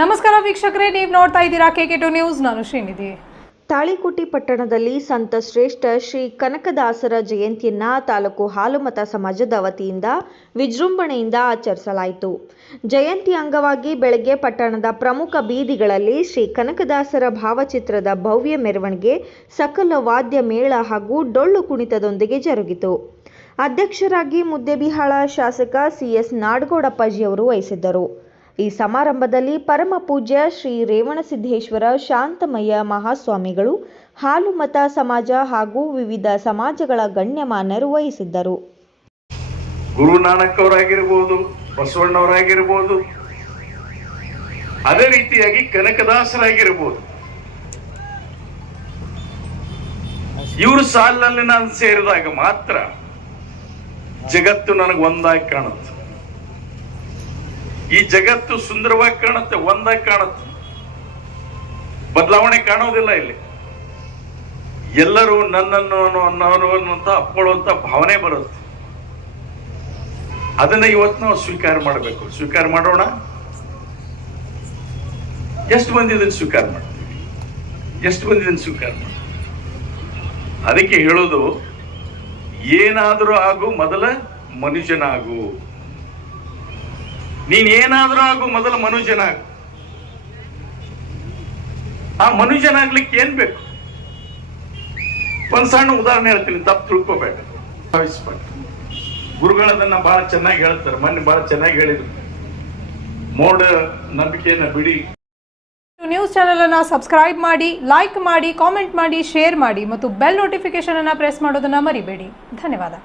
ನಮಸ್ಕಾರ ವೀಕ್ಷಕರೇ, ನೀವು ನೋಡ್ತಾ ಇದ್ದೀರಾ KK2 ನ್ಯೂಸ್. ನಾನು ಶ್ರೀನಿಧಿ. ತಾಳಿಕೋಟೆ ಪಟ್ಟಣದಲ್ಲಿ ಸಂತ ಶ್ರೇಷ್ಠ ಶ್ರೀ ಕನಕದಾಸರ ಜಯಂತಿಯನ್ನು ತಾಲೂಕು ಹಾಲುಮತ ಸಮಾಜದ ವತಿಯಿಂದ ವಿಜೃಂಭಣೆಯಿಂದ ಆಚರಿಸಲಾಯಿತು. ಜಯಂತಿ ಅಂಗವಾಗಿ ಬೆಳಗ್ಗೆ ಪಟ್ಟಣದ ಪ್ರಮುಖ ಬೀದಿಗಳಲ್ಲಿ ಶ್ರೀ ಕನಕದಾಸರ ಭಾವಚಿತ್ರದ ಭವ್ಯ ಮೆರವಣಿಗೆ ಸಕಲ ವಾದ್ಯ ಮೇಳ ಹಾಗೂ ಡೊಳ್ಳು ಕುಣಿತದೊಂದಿಗೆ ಜರುಗಿತು. ಅಧ್ಯಕ್ಷರಾಗಿ ಮುದ್ದೇಬಿಹಾಳ ಶಾಸಕ CS ನಾಡಗೌಡಪ್ಪಾಜಿಯವರು ವಹಿಸಿದ್ದರು. ಈ ಸಮಾರಂಭದಲ್ಲಿ ಪರಮ ಪೂಜ್ಯ ಶ್ರೀ ರೇವಣಸಿದ್ದೇಶ್ವರ ಶಾಂತಮಯ್ಯ ಮಹಾಸ್ವಾಮಿಗಳು, ಹಾಲುಮತ ಸಮಾಜ ಹಾಗೂ ವಿವಿಧ ಸಮಾಜಗಳ ಗಣ್ಯಮಾನ್ಯರು ವಹಿಸಿದ್ದರು. ಗುರುನಾನಕ್ ಅವರಾಗಿರ್ಬೋದು, ಬಸವಣ್ಣವರಾಗಿರ್ಬೋದು, ಅದೇ ರೀತಿಯಾಗಿ ಕನಕದಾಸರಾಗಿರ್ಬೋದು, ಇವ್ರ ಸಾಲಿನಲ್ಲಿ ನಾನು ಸೇರಿದಾಗ ಮಾತ್ರ ಜಗತ್ತು ನನಗೆ ಒಂದಾಗಿ ಕಾಣುತ್ತೆ. ಈ ಜಗತ್ತು ಸುಂದರವಾಗಿ ಕಾಣುತ್ತೆ, ಒಂದಾಗಿ ಕಾಣುತ್ತೆ, ಬದಲಾವಣೆ ಕಾಣೋದಿಲ್ಲ. ಇಲ್ಲಿ ಎಲ್ಲರೂ ನನ್ನನ್ನು ಅನ್ನೋರು ಅನ್ನುವಂತ ಅಪ್ಕೊಳ್ಳುವಂತ ಭಾವನೆ ಬರುತ್ತೆ. ಅದನ್ನ ಇವತ್ತು ನಾವು ಸ್ವೀಕಾರ ಮಾಡಬೇಕು. ಸ್ವೀಕಾರ ಮಾಡೋಣ. ಎಷ್ಟು ಮಂದಿ ಇದನ್ನು ಸ್ವೀಕಾರ ಮಾಡ್ತೀವಿ? ಎಷ್ಟು ಮಂದಿ ಇದನ್ನು ಸ್ವೀಕಾರ ಮಾಡ್ತೀವಿ? ಅದಕ್ಕೆ ಹೇಳೋದು, ಏನಾದರೂ ಆಗು, ಮೊದಲ ಮನುಷ್ಯನಾಗು. ನೀನೇನಾದ್ರೂ ಆಗು, ಮೊದಲ ಮನುಷ್ಯನಾಗು. ಆ ಮನುಷ್ಯನಾಗ್ಲಿಕ್ಕೆ ಏನ್ ಬೇಕು? ಒಂದ್ ಸಣ್ಣ ಉದಾಹರಣೆ ಹೇಳ್ತೀನಿ, ತಪ್ಪು ತಿಳ್ಕೋಬೇಡ. ಗುರುಗಳದನ್ನ ಬಹಳ ಚೆನ್ನಾಗಿ ಹೇಳ್ತಾರೆ. ಮೊನ್ನೆ ಬಹಳ ಚೆನ್ನಾಗಿ ಹೇಳಿದ್ರು, ಮೋಡ ನಂಬಿಕೆಯನ್ನ ಬಿಡಿ. ನ್ಯೂಸ್ ಚಾನೆಲ್ ಅನ್ನು ಸಬ್ಸ್ಕ್ರೈಬ್ ಮಾಡಿ, ಲೈಕ್ ಮಾಡಿ, ಕಾಮೆಂಟ್ ಮಾಡಿ, ಶೇರ್ ಮಾಡಿ ಮತ್ತು ಬೆಲ್ ನೋಟಿಫಿಕೇಶನ್ ಅನ್ನು ಪ್ರೆಸ್ ಮಾಡೋದನ್ನ ಮರಿಬೇಡಿ. ಧನ್ಯವಾದ.